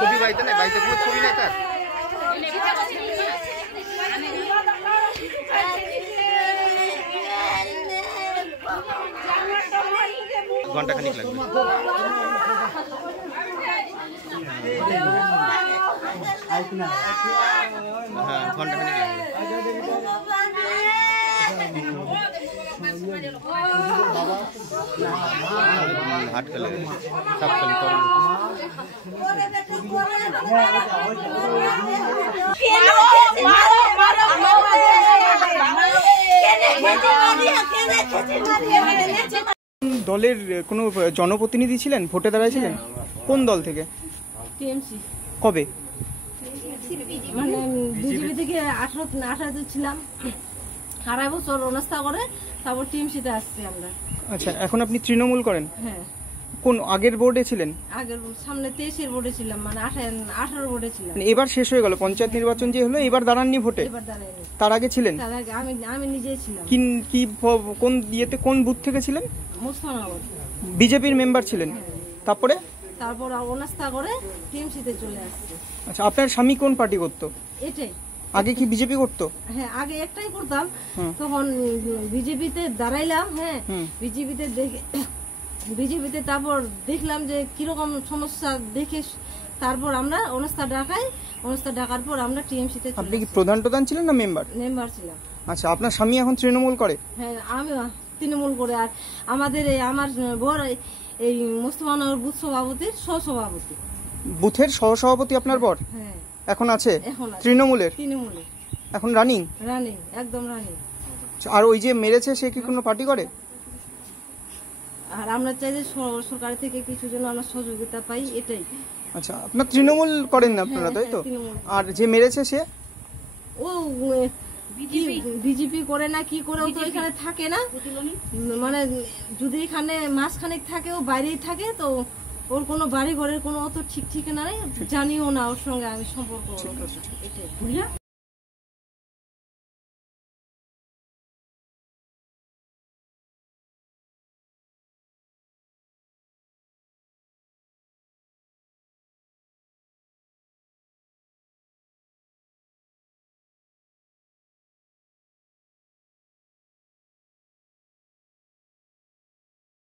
ছবি বাড়িতে নাই, বাড়িতে কোনো ছবি নাই তার। ঘন্টাখানিক লাগবে। হ্যাঁ, ঘন্টাখানিক লাগবে। হাটকালে সাপকালি করো দলের কোনো জনপ্রতিনিধি ছিলেন, ভোটে দাঁড়াইছিলেন? কোন দল থেকে? টিএমসি। কবে? মানে বিজেপি থেকে 18 ছিলাম, 2.5 বছর অনাস্থা করে তারপর টিএমসিতে আসছি আমরা। আচ্ছা, এখন আপনি তৃণমূল করেন? হ্যাঁ। কোন আগের বোর্ডে ছিলেন? আগের সামনে 23-এর বোর্ডে ছিলাম, মানে 18 বোর্ডে ছিলাম। মানে এবার শেষ হয়ে গেল পঞ্চায়েত নির্বাচন যে হলো, এবার দাঁড়াননি ভোটে? এবার দাঁড়াইনি। তার আগে ছিলেন? তার আগে আমি নিজেই ছিলাম। কি কোন ইয়েতে, কোন বুথ থেকে ছিলেন? মুসলমান বিজেপির মেম্বার ছিলেন। তারপরে অনাস্থা করে টিএমসিতে চলে আসছে। আচ্ছা, আপনার স্বামী কোন পার্টি করতো? এটাই। আগে কি বিজেপি করতো? হ্যাঁ, আগে একটাই করতাম, তখন বিজেপিতে দাঁড়াইলাম। হ্যাঁ, বিজেপিতে তারপর দেখলাম যে কিরকম সমস্যা দেখে তারপর আমরা অনাস্থা ডাকার পর আমরা টিএমসিতে। আপনি কি প্রধান ছিলেন না মেম্বার? মেম্বার ছিলাম। আচ্ছা, আপনার স্বামী এখন তৃণমূল করে? হ্যাঁ, আমি তৃণমূল করে। আর আমাদের আমার বর এই মুস্তফানগর বুথ সভাপতির সহসভাপতি। বুথের সহসভাপতি আপনার বর? হ্যাঁ। এখন আছে তৃণমূলের? এখন রানিং একদম রানিং। আর ওই যে মেরেছে সে কি কোনো পার্টি করে? আর আমরা চাই যে সরকার থেকে কিছু যেন আমরা সহযোগিতা পাই, এটাই। আচ্ছা, আপনার তৃণমূল করেন না আপনারা, তাই তো? আর যে মেরেছে সে? ও বিজেপি করে না কি করে, ও তো এখানে থাকে না। মানে যদি এখানে মাসখানেক থাকে, ও বাইরেই থাকে, তো ওর কোনো বাড়ি ঘরের কোনো অত ঠিক ঠিকানা নেই, জানিও না ওর সঙ্গে আমি সম্পর্ক।